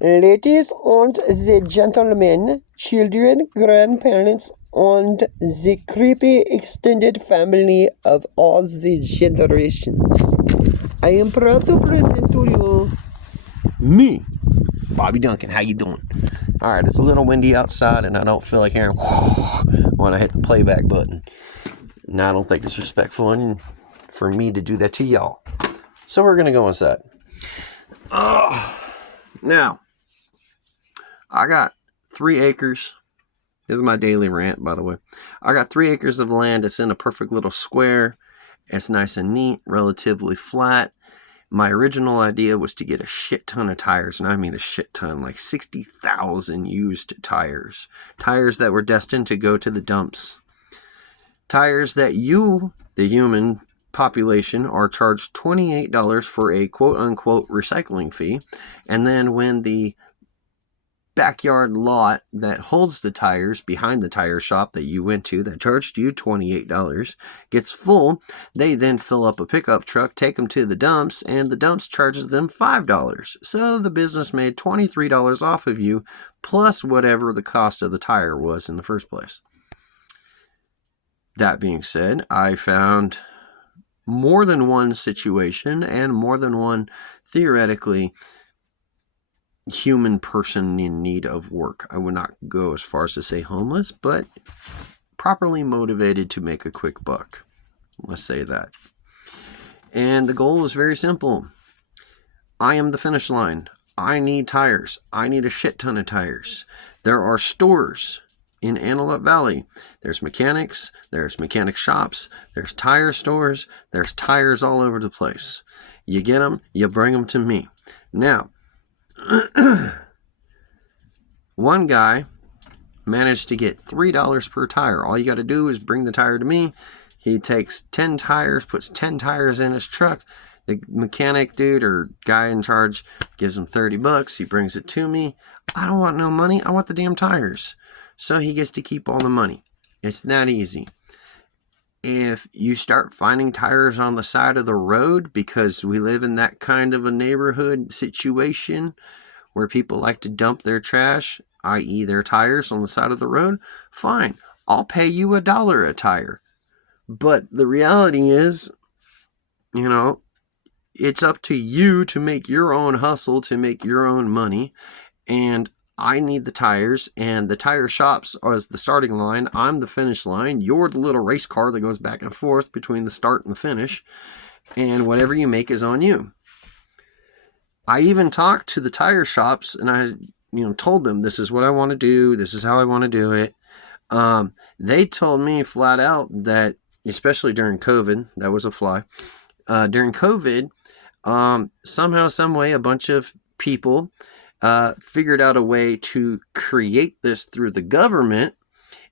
Ladies and the gentlemen, children, grandparents, and the creepy extended family of all the generations. I am proud to present to you me, Bobby Duncan. How you doing? All right, it's a little windy outside, and I don't feel like hearing when I hit the playback button. Now, I don't think it's respectful for me to do that to y'all. So we're gonna go inside. Now, I got 3 acres. This is my daily rant, by the way. I got 3 acres of land. It's in a perfect little square. It's nice and neat, relatively flat. My original idea was to get a shit ton of tires, and I mean a shit ton, like 60,000 used tires. Tires that were destined to go to the dumps. Tires that you, the human population, are charged $28 for a quote-unquote recycling fee, and then when the backyard lot that holds the tires behind the tire shop that you went to that charged you $28 gets full, they then fill up a pickup truck, take them to the dumps, and the dumps charges them $5. So the business made $23 off of you, plus whatever the cost of the tire was in the first place. That being said, I found more than one situation and more than one theoretically human person in need of work. I would not go as far as to say homeless, but properly motivated to make a quick buck. Let's say that. And the goal is very simple. I am the finish line. I need tires. I need a shit ton of tires. There are stores in Antelope Valley. There's mechanics, there's mechanic shops, there's tire stores, there's tires all over the place. You get them, you bring them to me. Now, one guy managed to get $3 per tire. All you got to do is bring the tire to me. He takes 10 tires, puts 10 tires in his truck. The mechanic dude or guy in charge gives him $30. He brings it to me. I don't want no money. I want the damn tires. So he gets to keep all the money. It's that easy. If you start finding tires on the side of the road, because we live in that kind of a neighborhood situation where people like to dump their trash, i.e. their tires on the side of the road, fine, I'll pay you $1 a tire. But the reality is, it's up to you to make your own hustle, to make your own money, and I need the tires, and the tire shops are the starting line. I'm the finish line. You're the little race car that goes back and forth between the start and the finish, and whatever you make is on you. I even talked to the tire shops, and I told them this is what I want to do. This is how I want to do it. They told me flat out that, especially during COVID, that was a fly. During COVID, somehow, some way, a bunch of people figured out a way to create this through the government,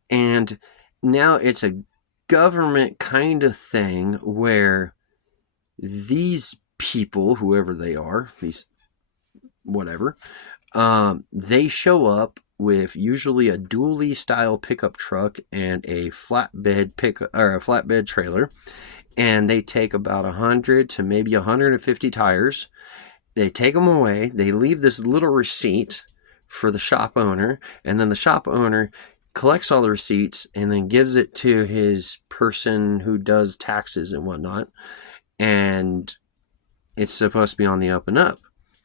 and now it's a government kind of thing where these people, whoever they are, these whatever, they show up with usually a dually style pickup truck and a flatbed trailer, and they take about 100 to maybe 150 tires. They take them away. They leave this little receipt for the shop owner, and then the shop owner collects all the receipts and then gives it to his person who does taxes and whatnot, and it's supposed to be on the up and up.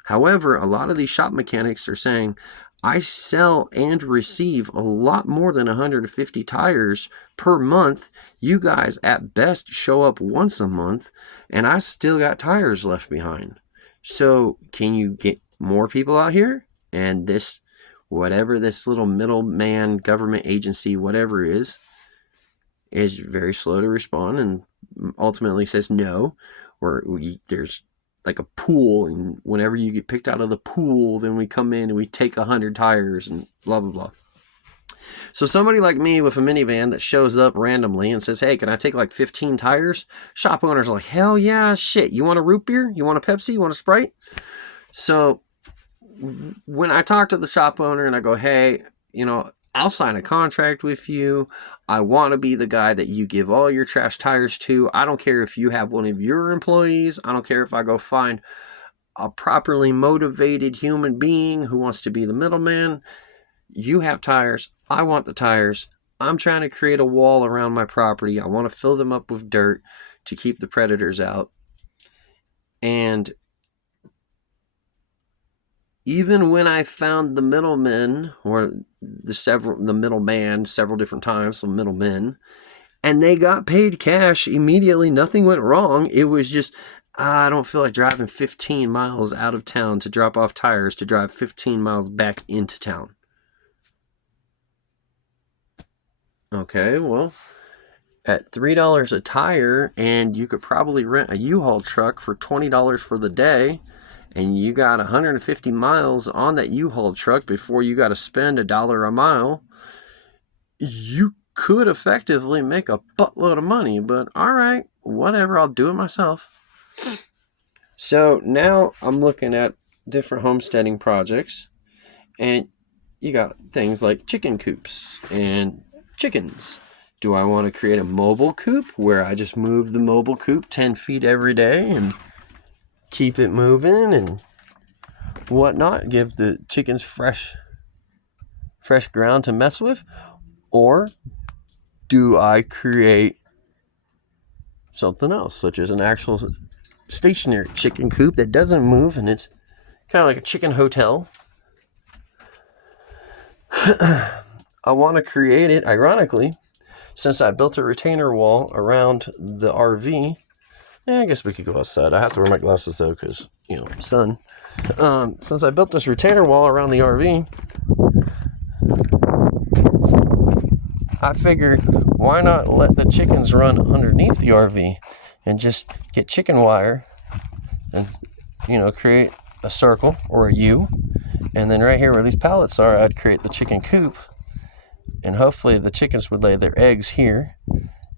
However, a lot of these shop mechanics are saying, I sell and receive a lot more than 150 tires per month. You guys at best show up once a month, and I still got tires left behind. So can you get more people out here? And this, whatever this little middleman government agency, whatever is very slow to respond and ultimately says no, or there's like a pool, and whenever you get picked out of the pool, then we come in and we take 100 tires and blah, blah, blah. So somebody like me with a minivan that shows up randomly and says, hey, can I take like 15 tires? Shop owners are like, hell yeah, shit. You want a root beer? You want a Pepsi? You want a Sprite? So when I talk to the shop owner and I go, hey, I'll sign a contract with you. I want to be the guy that you give all your trash tires to. I don't care if you have one of your employees. I don't care if I go find a properly motivated human being who wants to be the middleman. You have tires. I want the tires. I'm trying to create a wall around my property. I want to fill them up with dirt to keep the predators out. And even when I found the middlemen, or the middleman several different times, some middlemen, and they got paid cash immediately, nothing went wrong. It was just, I don't feel like driving 15 miles out of town to drop off tires to drive 15 miles back into town. Okay, well, at $3 a tire, and you could probably rent a U-Haul truck for $20 for the day, and you got 150 miles on that U-Haul truck before you got to spend $1 a mile, you could effectively make a buttload of money. But all right, whatever, I'll do it myself. So now I'm looking at different homesteading projects, and you got things like chicken coops and chickens. Do I want to create a mobile coop where I just move the mobile coop 10 feet every day and keep it moving and whatnot, give the chickens fresh ground to mess with? Or do I create something else, such as an actual stationary chicken coop that doesn't move, and it's kind of like a chicken hotel? I want to create it, ironically, since I built a retainer wall around the RV. I guess we could go outside. I have to wear my glasses though, because, sun. Since I built this retainer wall around the RV, I figured, why not let the chickens run underneath the RV and just get chicken wire and, create a circle or a U. And then right here where these pallets are, I'd create the chicken coop. And hopefully the chickens would lay their eggs here.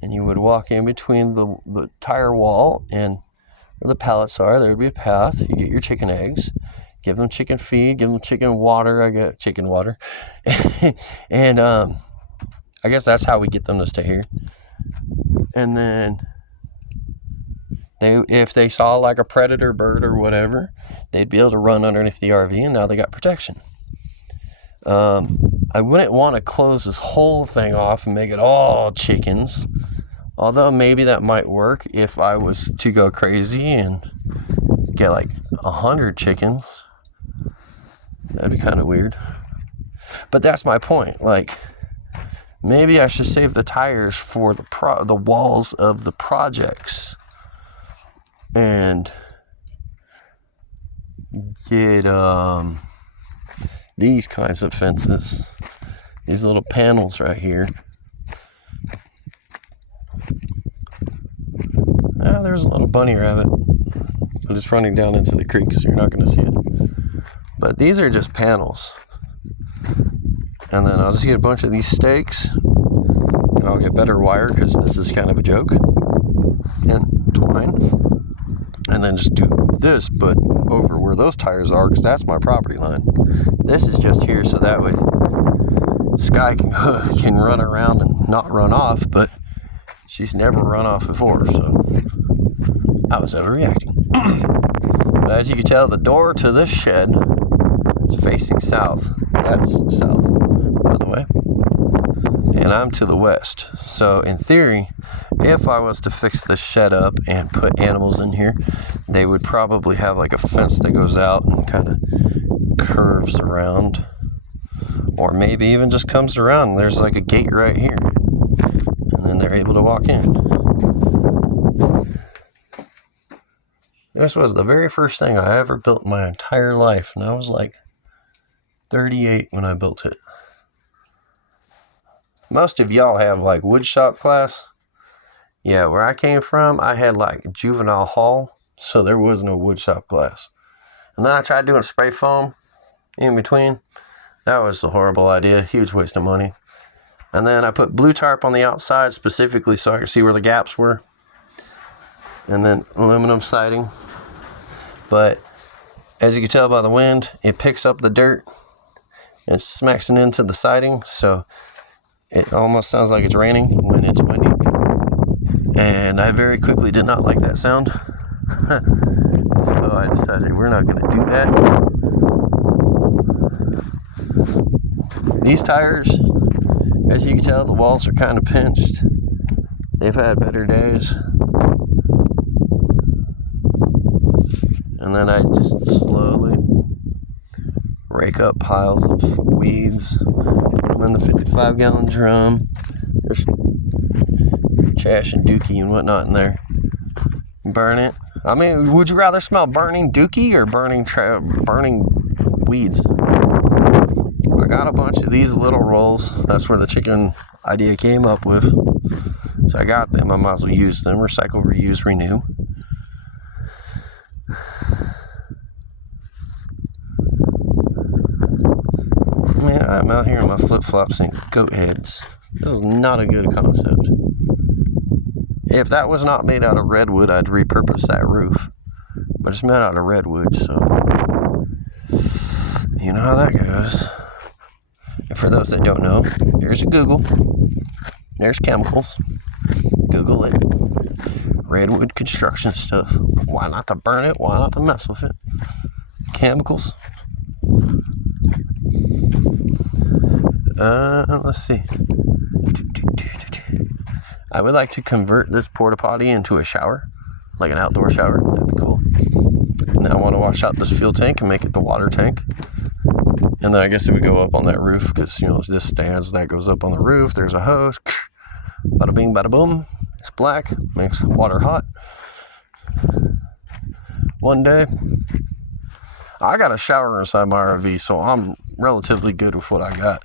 And you would walk in between the tire wall and where the pallets are. There would be a path. You get your chicken eggs. Give them chicken feed. Give them chicken water. I get chicken water. And I guess that's how we get them to stay here. And then if they saw like a predator bird or whatever, they'd be able to run underneath the RV, and now they got protection. I wouldn't want to close this whole thing off and make it all chickens, although maybe that might work if I was to go crazy and get like 100 chickens. That'd be kind of weird. But that's my point. Like, maybe I should save the tires for the walls of the projects and get these kinds of fences, these little panels right here. There's a little bunny rabbit, but it's running down into the creek, so you're not going to see it. But these are just panels. And then I'll just get a bunch of these stakes, and I'll get better wire, because this is kind of a joke, and twine. And then just do this, but over where those tires are, because that's my property line. This is just here, so that way Sky can run around and not run off, but she's never run off before, so I was overreacting. But as you can tell, the door to this shed is facing south. That's south, by the way. And I'm to the west. So in theory, if I was to fix this shed up and put animals in here, they would probably have like a fence that goes out and kind of curves around. Or maybe even just comes around and there's like a gate right here. And then they're able to walk in. This was the very first thing I ever built in my entire life. And I was like 38 when I built it. Most of y'all have like wood shop class. Yeah, where I came from, I had like juvenile hall, so there was no wood shop class. And then I tried doing spray foam in between. That was a horrible idea, huge waste of money. And then I put blue tarp on the outside specifically so I could see where the gaps were. And then aluminum siding. But as you can tell by the wind, it picks up the dirt and smacks it into the siding, so it almost sounds like it's raining when it's windy. And I very quickly did not like that sound. So I decided we're not going to do that. These tires, as you can tell, the walls are kind of pinched. They've had better days. And then I just slowly rake up piles of weeds, put them in the 55-gallon drum. There's trash and dookie and whatnot in there. Burn it. I mean, would you rather smell burning dookie or burning weeds? I got a bunch of these little rolls. That's where the chicken idea came up with. So I got them. I might as well use them. Recycle, reuse, renew. Man, I'm out here in my flip-flops and goat heads. This is not a good concept. If that was not made out of redwood, I'd repurpose that roof. But it's made out of redwood, so you know how that goes. And for those that don't know, here's a Google. There's chemicals. Google it. Redwood construction stuff. Why not to burn it? Why not to mess with it? Chemicals. Let's see. I would like to convert this porta potty into a shower, like an outdoor shower. That'd be cool. And then I want to wash out this fuel tank and make it the water tank. And then I guess it would go up on that roof because, you know, this stands, that goes up on the roof. There's a hose. Bada bing, bada boom. It's black. Makes water hot. One day, I got a shower inside my RV, so I'm relatively good with what I got.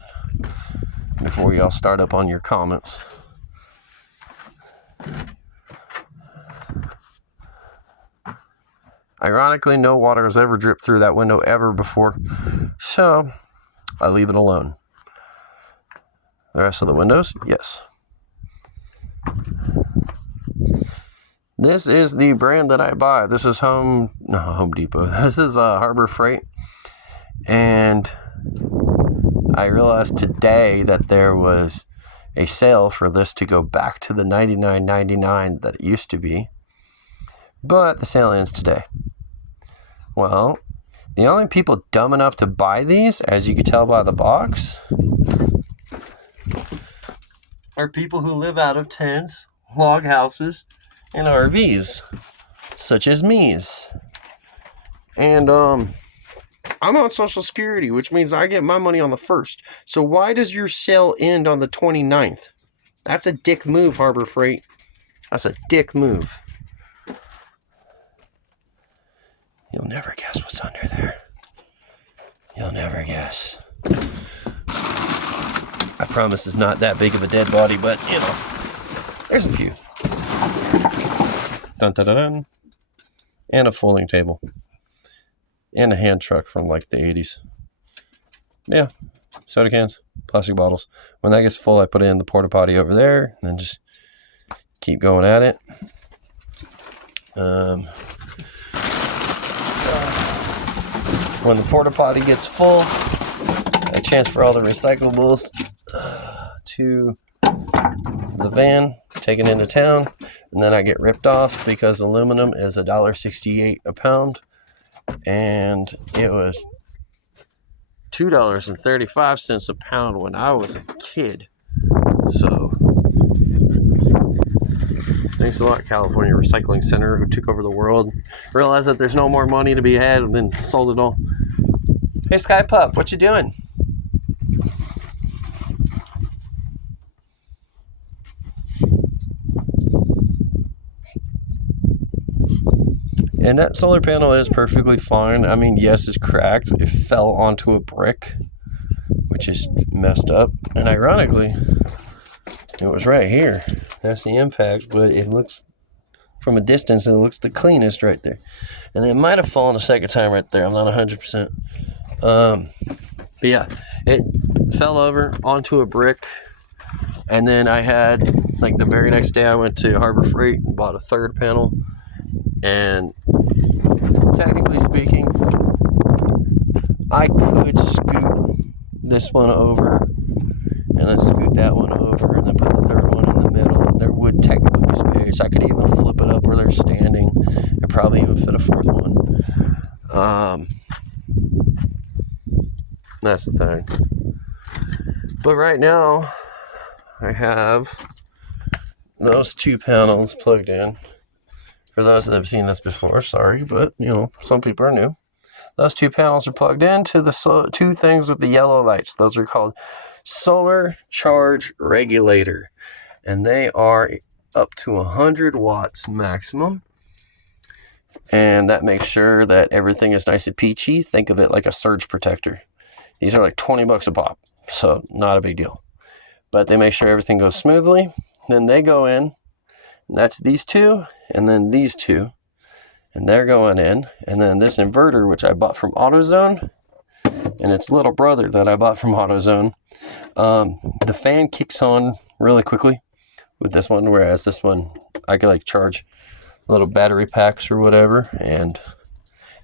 Before y'all start up on your comments. Ironically, no water has ever dripped through that window ever before, so I leave it alone. The rest of the windows, yes. This is the brand that I buy. This is Home Depot. This is Harbor Freight, and I realized today that there was a sale for this to go back to the $99.99 that it used to be, but the sale ends today. Well, the only people dumb enough to buy these, as you can tell by the box, are people who live out of tents, log houses, and RVs, such as me's. And I'm on Social Security, which means I get my money on the 1st. So why does your sale end on the 29th? That's a dick move, Harbor Freight. That's a dick move. You'll never guess what's under there. You'll never guess. I promise it's not that big of a dead body, but, you know, there's a few. Dun dun dun dun. And a folding table. And a hand truck from like the 80s. Yeah. Soda cans, plastic bottles. When that gets full, I put it in the porta potty over there, and then just keep going at it. When the porta potty gets full, I transfer all the recyclables to the van, take it into town, and then I get ripped off because aluminum is $1.68 a pound, and it was $2.35 a pound when I was a kid. So thanks a lot, California Recycling Center, who took over the world, realized that there's no more money to be had, and then sold it all. Hey, Sky Pup, what you doing? And that solar panel is perfectly fine. I mean, yes, it's cracked. It fell onto a brick, which is messed up. And ironically, it was right here. That's the impact, but it looks, from a distance, it looks the cleanest right there. And it might have fallen a second time right there. I'm not 100%. But yeah, it fell over onto a brick. And then I had, like, the very next day I went to Harbor Freight and bought a third panel. And technically speaking, I could scoot this one over and then scoot that one over, and then put the third one in the middle. And there would technically be space. I could even flip it up where they're standing, and probably even fit a fourth one. That's the thing. But right now, I have those 2 panels plugged in. For those that have seen this before, sorry, but some people are new. Those 2 panels are plugged into the 2 things with the yellow lights. Those are called solar charge regulator, and they are up to 100 watts maximum. And that makes sure that everything is nice and peachy. Think of it like a surge protector. These are like $20 a pop, so not a big deal. But they make sure everything goes smoothly. Then they go in, and that's these 2, and then these 2, and they're going in. And then this inverter, which I bought from AutoZone, and its little brother that I bought from AutoZone, the fan kicks on really quickly with this one, whereas this one I could charge little battery packs or whatever, and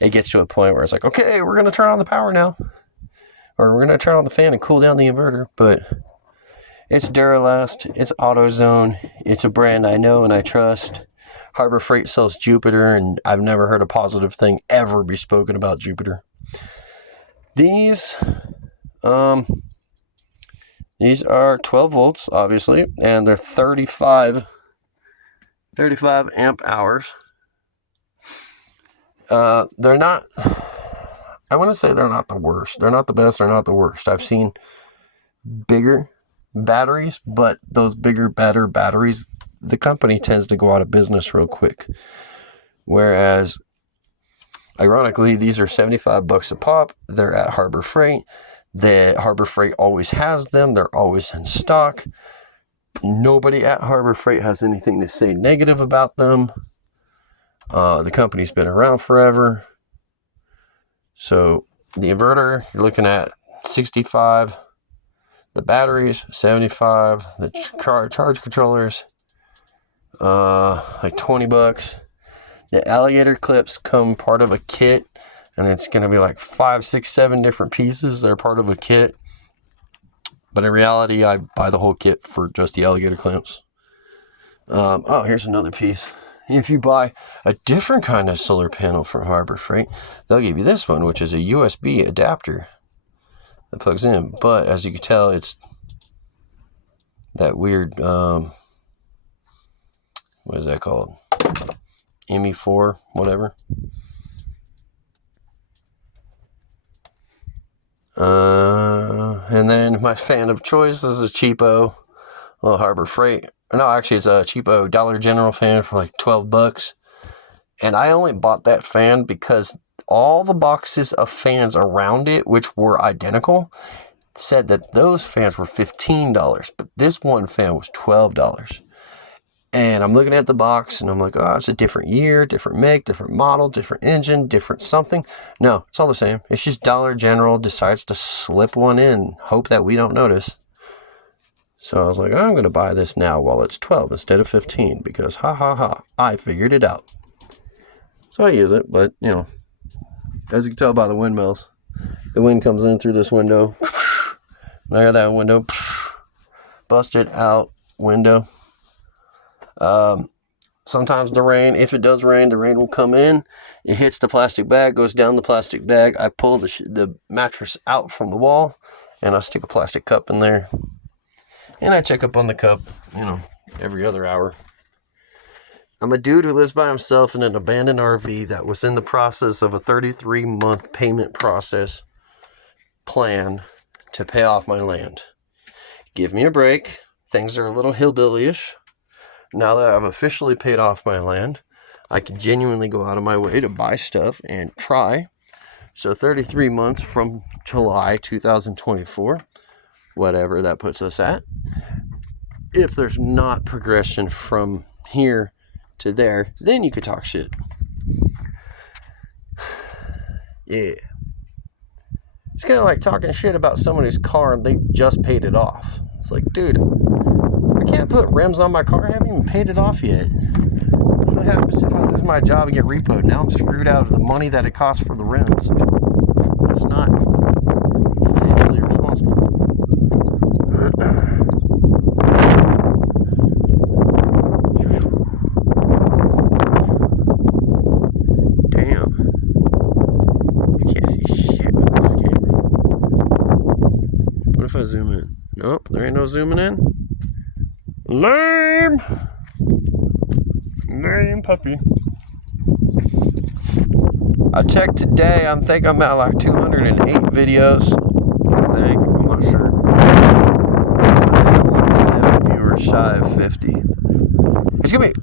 it gets to a point where it's like, okay, we're going to turn on the power now, or we're going to turn on the fan and cool down the inverter. But it's Duralast, it's AutoZone, it's a brand I know and I trust. Harbor Freight sells Jupiter, and I've never heard a positive thing ever be spoken about Jupiter. These are 12 volts, obviously, and they're 35 amp hours. They're not, I want to say they're not the worst. They're not the best, they're not the worst. I've seen bigger batteries, but those bigger, better batteries, the company tends to go out of business real quick. Whereas, ironically, these are $75 a pop. They're at Harbor Freight. The Harbor Freight always has them. They're always in stock. Nobody at Harbor Freight has anything to say negative about them. The company's been around forever. So the inverter, you're looking at 65. The batteries, 75. The charge controllers, like $20. The alligator clips come part of a kit, and it's going to be like 5, 6, 7 different pieces. They're part of a kit. But in reality, I buy the whole kit for just the alligator clamps. Here's another piece. If you buy a different kind of solar panel from Harbor Freight, they'll give you this one, which is a USB adapter that plugs in. But as you can tell, it's that weird, what is that called? ME4, whatever. And then my fan of choice is a cheapo little Harbor Freight. No, actually, it's a cheapo Dollar General fan for like $12. And I only bought that fan because all the boxes of fans around it, which were identical, said that those fans were $15. But this one fan was $12. And I'm looking at the box and I'm like, oh, it's a different year, different make, different model, different engine, different something. No, it's all the same. It's just Dollar General decides to slip one in, hope that we don't notice. So I was like, I'm going to buy this now while it's 12 instead of 15 because I figured it out. So I use it, but as you can tell by the windmills, the wind comes in through this window. There, that window, busted out window. Sometimes the rain, if it does rain, the rain will come in. It hits the plastic bag, goes down the plastic bag. I pull the mattress out from the wall, and I stick a plastic cup in there. And I check up on the cup, every other hour. I'm a dude who lives by himself in an abandoned RV that was in the process of a 33-month payment process plan to pay off my land. Give me a break. Things are a little hillbilly-ish. Now that I've officially paid off my land, I can genuinely go out of my way to buy stuff and try. So 33 months from July 2024, whatever that puts us at. If there's not progression from here to there, then you could talk shit. Yeah. It's kind of like talking shit about somebody's car and they just paid it off. It's like, dude, I can't put rims on my car. I haven't even paid it off yet. What happens if I lose my job and get repoed? Now I'm screwed out of the money that it costs for the rims. That's not financially responsible. if I zoom in? Nope, there ain't no zooming in. Lame puppy. I checked today. I think I'm at like 208 videos. I think. I'm not sure. I'm like 7 viewers shy of 50. It's gonna be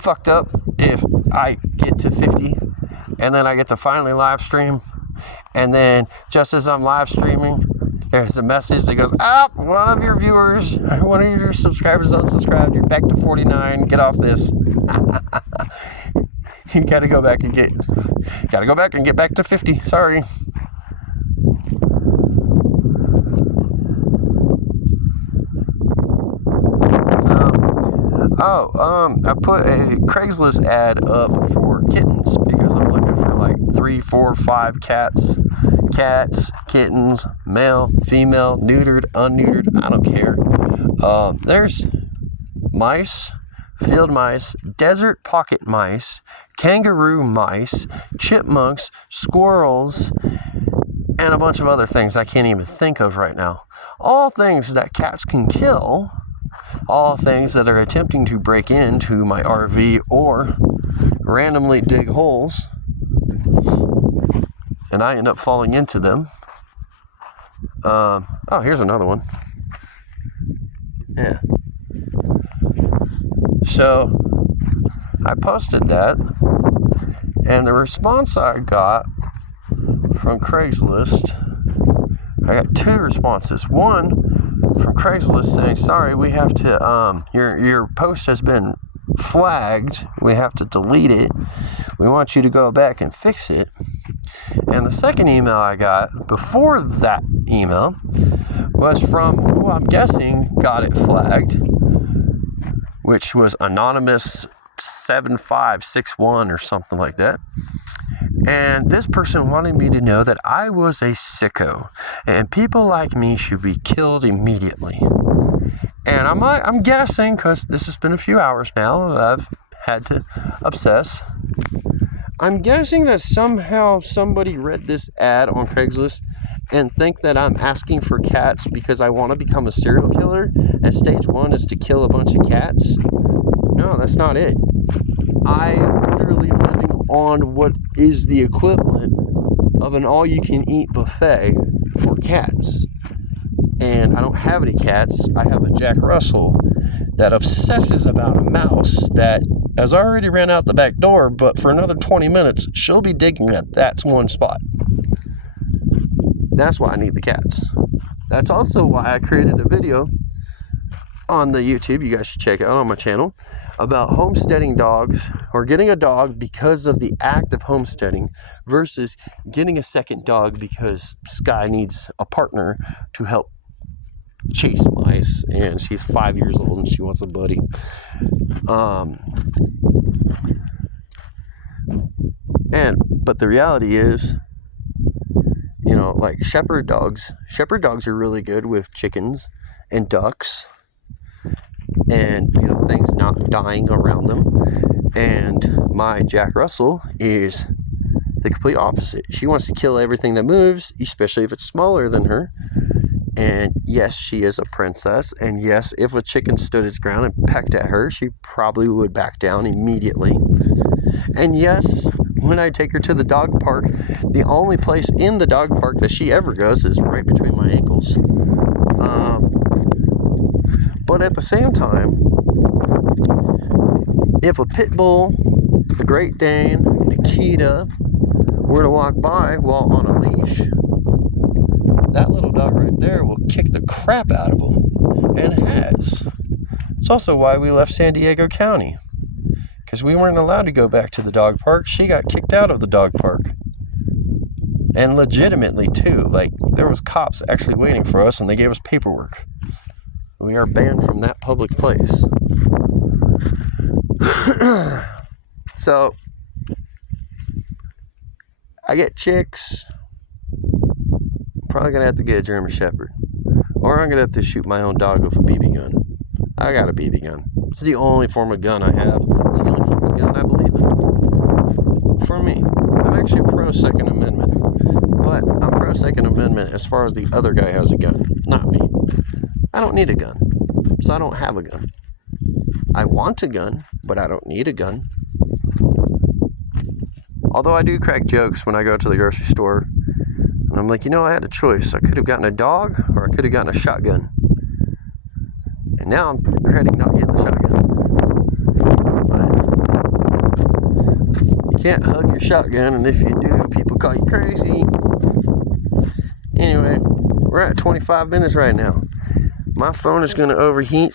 fucked up if I get to 50 and then I get to finally live stream, and then just as I'm live streaming, there's a message that goes, one of your viewers, one of your subscribers unsubscribed, you're back to 49, get off this. You gotta go back and get back to 50, sorry. I put a Craigslist ad up for kittens because I'm looking for like 3, 4, 5 cats, kittens, male, female, neutered, unneutered, I don't care. There's mice, field mice, desert pocket mice, kangaroo mice, chipmunks, squirrels, and a bunch of other things I can't even think of right now. All things that cats can kill. All things that are attempting to break into my RV or randomly dig holes, and I end up falling into them. Here's another one. Yeah. So I posted that, and the response I got from Craigslist, I got 2 responses. One from Craigslist saying, sorry, we have to, your post has been flagged. We have to delete it. We want you to go back and fix it. And the second email I got before that email was from who I'm guessing got it flagged, which was Anonymous 7561 or something like that. And this person wanted me to know that I was a sicko and people like me should be killed immediately. And I'm guessing, because this has been a few hours now, I've had to obsess. I'm guessing that somehow somebody read this ad on Craigslist and think that I'm asking for cats because I want to become a serial killer, and stage 1 is to kill a bunch of cats. No, that's not it. I am literally living on what is the equivalent of an all-you-can-eat buffet for cats. And I don't have any cats. I have a Jack Russell that obsesses about a mouse that has already ran out the back door, but for another 20 minutes, she'll be digging at that one spot. That's why I need the cats. That's also why I created a video on the YouTube, you guys should check it out on my channel, about homesteading dogs, or getting a dog because of the act of homesteading versus getting a second dog because Sky needs a partner to help chase mice, and she's 5 years old and she wants a buddy. But the reality is, like shepherd dogs are really good with chickens and ducks and things not dying around them. And my Jack Russell is the complete opposite. She wants to kill everything that moves, especially if it's smaller than her. And yes, she is a princess, and yes, if a chicken stood its ground and pecked at her, she probably would back down immediately. And yes, when I take her to the dog park, the only place in the dog park that she ever goes is right between my ankles. But at the same time, if a pit bull, a Great Dane, an Akita were to walk by while on a leash, that little dog right there will kick the crap out of them, and has. It's also why we left San Diego County, because we weren't allowed to go back to the dog park. She got kicked out of the dog park, and legitimately too. Like, there was cops actually waiting for us, and they gave us paperwork. We are banned from that public place. So I get chicks. Probably gonna have to get a German Shepherd, or I'm gonna have to shoot my own dog with a BB gun. I got a BB gun. It's the only form of gun I have. It's the only form of gun I believe in. For me, I'm actually pro Second Amendment, but I'm pro Second Amendment as far as the other guy has a gun, not me. I don't need a gun, so I don't have a gun. I want a gun, but I don't need a gun. Although I do crack jokes when I go to the grocery store. And I'm like, I had a choice. I could have gotten a dog or I could have gotten a shotgun. And now I'm regretting not getting the shotgun. But you can't hug your shotgun, and if you do, people call you crazy. Anyway, we're at 25 minutes right now. My phone is going to overheat.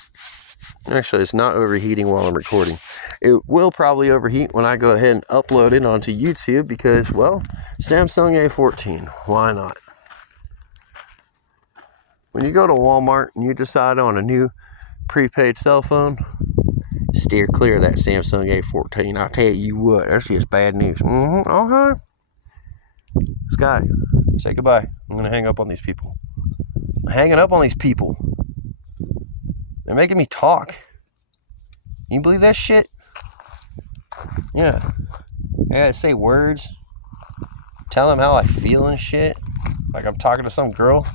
Actually, it's not overheating while I'm recording. It will probably overheat when I go ahead and upload it onto YouTube because, well, Samsung A14. Why not? When you go to Walmart and you decide on a new prepaid cell phone, steer clear of that Samsung A14. I'll tell you what, that's just bad news. Okay. Sky, say goodbye. I'm going to hang up on these people. I'm hanging up on these people. They're making me talk. You believe that shit? Yeah. I gotta say words. Tell them how I feel and shit. Like I'm talking to some girl.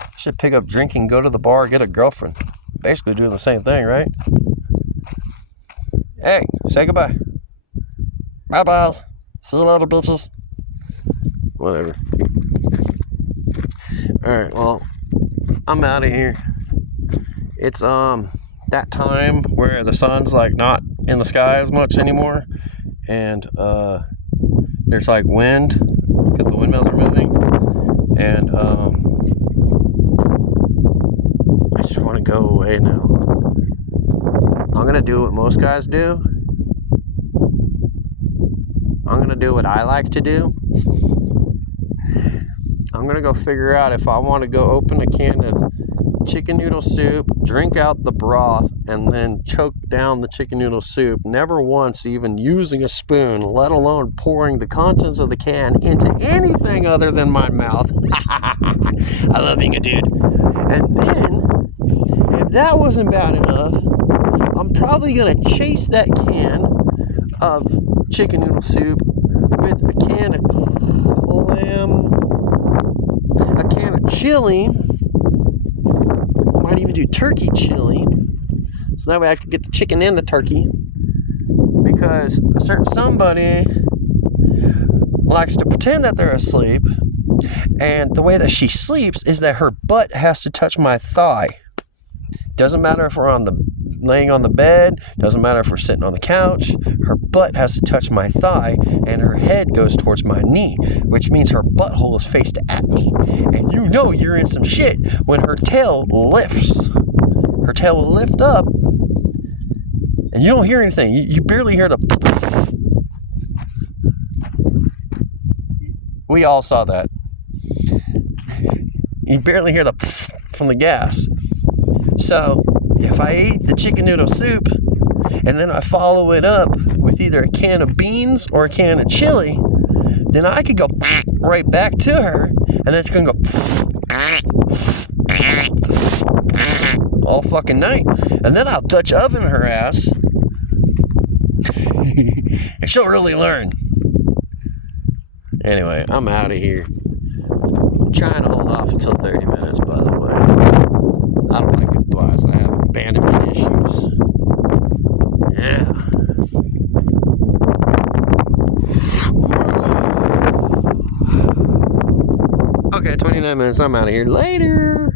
I should pick up drinking, go to the bar, get a girlfriend. Basically doing the same thing, right? Hey, say goodbye. Bye-bye. See you later, bitches. Whatever. Alright, well, I'm out of here. It's that time where the sun's like not in the sky as much anymore, and there's like wind because the windmills are moving, and I just want to go away now. I'm gonna do what most guys do. I'm gonna do what I like to do. I'm gonna go figure out if I want to go open a can of chicken noodle soup, drink out the broth, and then choke down the chicken noodle soup, never once even using a spoon, let alone pouring the contents of the can into anything other than my mouth. I love being a dude. And then, if that wasn't bad enough, I'm probably gonna chase that can of chicken noodle soup with a can of a can of chili. Might even do turkey chili, so that way I could get the chicken and the turkey, because a certain somebody likes to pretend that they're asleep, and the way that she sleeps is that her butt has to touch my thigh. Doesn't matter if we're laying on the bed, doesn't matter if we're sitting on the couch, her butt has to touch my thigh, and her head goes towards my knee, which means her butthole is faced at me. And you know you're in some shit when her tail lifts. Her tail will lift up, and you don't hear anything. You barely hear the... We all saw that. You barely hear the from the gas. So, if I ate the chicken noodle soup, and then I follow it up with either a can of beans or a can of chili, then I could go right back to her, and it's gonna go all fucking night, and then I'll Dutch oven her ass, and she'll really learn. Anyway, I'm out of here. I'm trying to hold off until 30 minutes, by the way. I don't like goodbyes. I have abandonment issues. Yeah. Okay, 29 minutes. I'm out of here. Later.